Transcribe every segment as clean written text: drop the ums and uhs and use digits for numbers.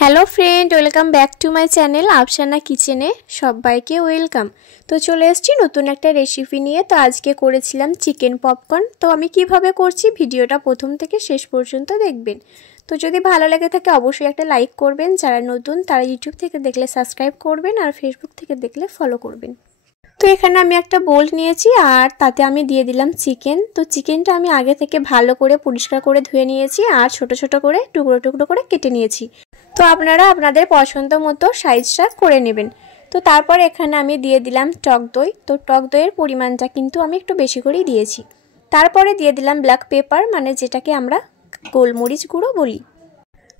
Hello friend, welcome back to my channel Afsana কিচেনে। সবাইকে welcome. তো চলে এসেছি নতুন একটা রেসিপি নিয়ে। তো আজকে করেছিলাম চিকেন পপকর্ন। তো আমি কিভাবে করছি ভিডিওটা প্রথম থেকে শেষ পর্যন্ত দেখবেন। তো যদি ভালো লেগে থাকে অবশ্যই একটা লাইক করবেন, যারা নতুন তারা ইউটিউব থেকে দেখলে সাবস্ক্রাইব করবেন আর ফেসবুক থেকে দেখলে ফলো করবেন। তো এখানে আমি একটা বোল নিয়েছি আর তাতে আমি দিয়ে দিলাম চিকেন। তো চিকেনটা আমি আগে থেকে ভালো করে পরিষ্কার করে ধুয়ে নিয়েছি আর ছোট ছোট করে টুকরো টুকরো করে কেটে নিয়েছি। তো আপনারা আপনাদের পছন্দ মতো সাইজটা করে নেবেন। তো তারপর এখানে আমি দিয়ে দিলাম টক দই। তো টক দইয়ের পরিমাণটা কিন্তু আমি একটু বেশি করেই দিয়েছি। তারপরে দিয়ে দিলাম ব্ল্যাক পেপার, মানে যেটাকে আমরা গোলমরিচ গুঁড়ো বলি।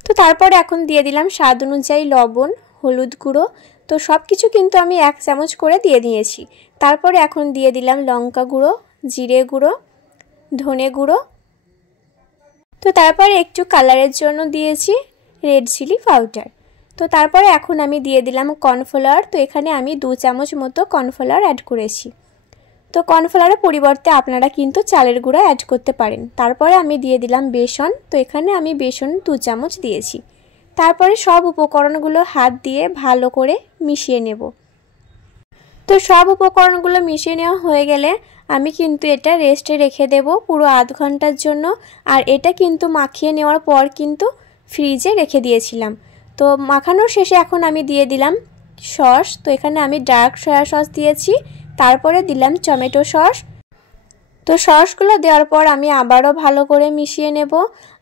তো তারপরে এখন দিয়ে দিলাম স্বাদ অনুযায়ী লবণ, হলুদ গুঁড়ো। তো সব কিছু কিন্তু আমি 1 চামচ করে দিয়ে দিয়েছি। তারপরে এখন দিয়ে দিলাম লঙ্কা গুঁড়ো, জিরে গুঁড়ো, ধনে গুঁড়ো। তো তারপরে একটু কালারের জন্য দিয়েছি রেড চিলি পাউডার। তো তারপরে এখন আমি দিয়ে দিলাম কর্নফ্লাওয়ার। তো এখানে আমি 2 চামচ মতো কর্নফ্লাওয়ার অ্যাড করেছি। তো কর্নফ্লাওয়ারের পরিবর্তে আপনারা কিন্তু চালের গুঁড়া অ্যাড করতে পারেন। তারপরে আমি দিয়ে দিলাম বেসন। তো এখানে আমি বেসন 2 চামচ দিয়েছি। তারপরে সব উপকরণগুলো হাত দিয়ে ভালো করে মিশিয়ে নেব। তো সব উপকরণগুলো মিশিয়ে নেওয়া হয়ে গেলে আমি কিন্তু এটা রেস্টে রেখে দেব পুরো আধ ঘন্টার জন্য। আর এটা কিন্তু মাখিয়ে নেওয়ার পর কিন্তু ফ্রিজে রেখে দিয়েছিলাম। তো মাখানোর শেষে এখন আমি দিয়ে দিলাম সস। তো এখানে আমি ডার্ক সয়া সস দিয়েছি, তারপরে দিলাম টমেটো সস। তো সসগুলো দেওয়ার পর আমি আবারও ভালো করে মিশিয়ে নেব।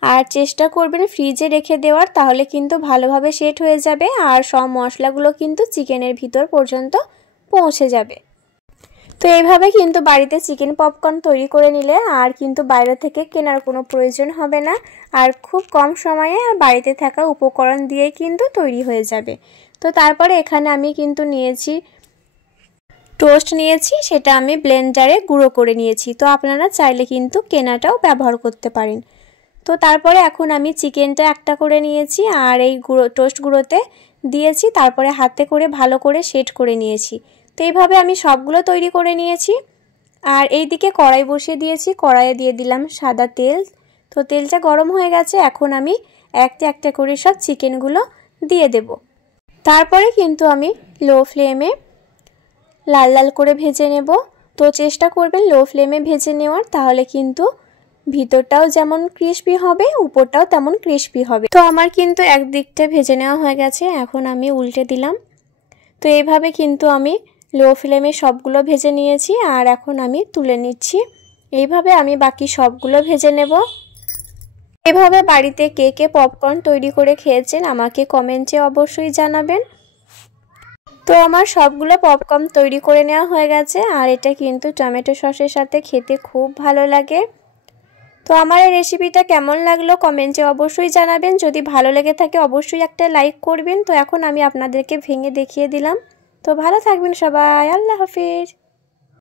আর চেষ্টা করবেন ফ্রিজে রেখে দেওয়ার, তাহলে কিন্তু ভালোভাবে সেট হয়ে যাবে আর সব মশলাগুলো কিন্তু চিকেনের ভিতর পর্যন্ত পৌঁছে যাবে। তো এইভাবে কিন্তু বাড়িতে চিকেন পপকর্ন তৈরি করে নিলে আর কিন্তু বাইরে থেকে কেনার কোনো প্রয়োজন হবে না। আর খুব কম সময়ে আর বাড়িতে থাকা উপকরণ দিয়ে কিন্তু তৈরি হয়ে যাবে। তো তারপরে এখানে আমি কিন্তু টোস্ট নিয়েছি, সেটা আমি ব্লেন্ডারে গুঁড়ো করে নিয়েছি। তো আপনারা চাইলে কিন্তু কেনাটাও ব্যবহার করতে পারেন। তো তারপরে এখন আমি চিকেনটা একটা করে নিয়েছি আর এই টোস্ট গুঁড়োতে দিয়েছি, তারপরে হাতে করে ভালো করে সেট করে নিয়েছি। তো এইভাবে আমি সবগুলো তৈরি করে নিয়েছি। আর এই দিকে কড়াই বসিয়ে দিয়েছি, কড়াইয়ে দিয়ে দিলাম সাদা তেল। তো তেলটা গরম হয়ে গেছে, এখন আমি একটা একটা করে সব চিকেনগুলো দিয়ে দেব। তারপরে কিন্তু আমি লো ফ্লেমে লাল লাল করে ভেজে নেব। তো চেষ্টা করবেন লো ফ্লেমে ভেজে নেওয়ার, তাহলে কিন্তু ভিতরটাও যেমন ক্রিস্পি হবে উপরটাও তেমন ক্রিস্পি হবে। তো আমার কিন্তু একদিকটা ভেজে নেওয়া হয়ে গেছে, এখন আমি উল্টে দিলাম। তো এইভাবে কিন্তু আমি লো ফ্লেমে সবগুলো ভেজে নিয়েছি আর এখন আমি তুলে নিচ্ছি। এইভাবে আমি বাকি সবগুলো ভেজে নেব। এভাবে বাড়িতে কে কে পপকর্ন তৈরি করে খেয়েছেন আমাকে কমেন্টে অবশ্যই জানাবেন। তো আমার সবগুলো পপকর্ন তৈরি করে নেওয়া হয়ে গেছে আর এটা কিন্তু টমেটো সসের সাথে খেতে খুব ভালো লাগে। তো আমার এই রেসিপিটা কেমন লাগলো কমেন্টে অবশ্যই জানাবেন। যদি ভালো লেগে থাকে অবশ্যই একটা লাইক করবেন। তো এখন আমি আপনাদেরকে ভেঙে দেখিয়ে দিলাম। তো ভালো থাকবেন সবাই, আল্লাহ হাফেজ।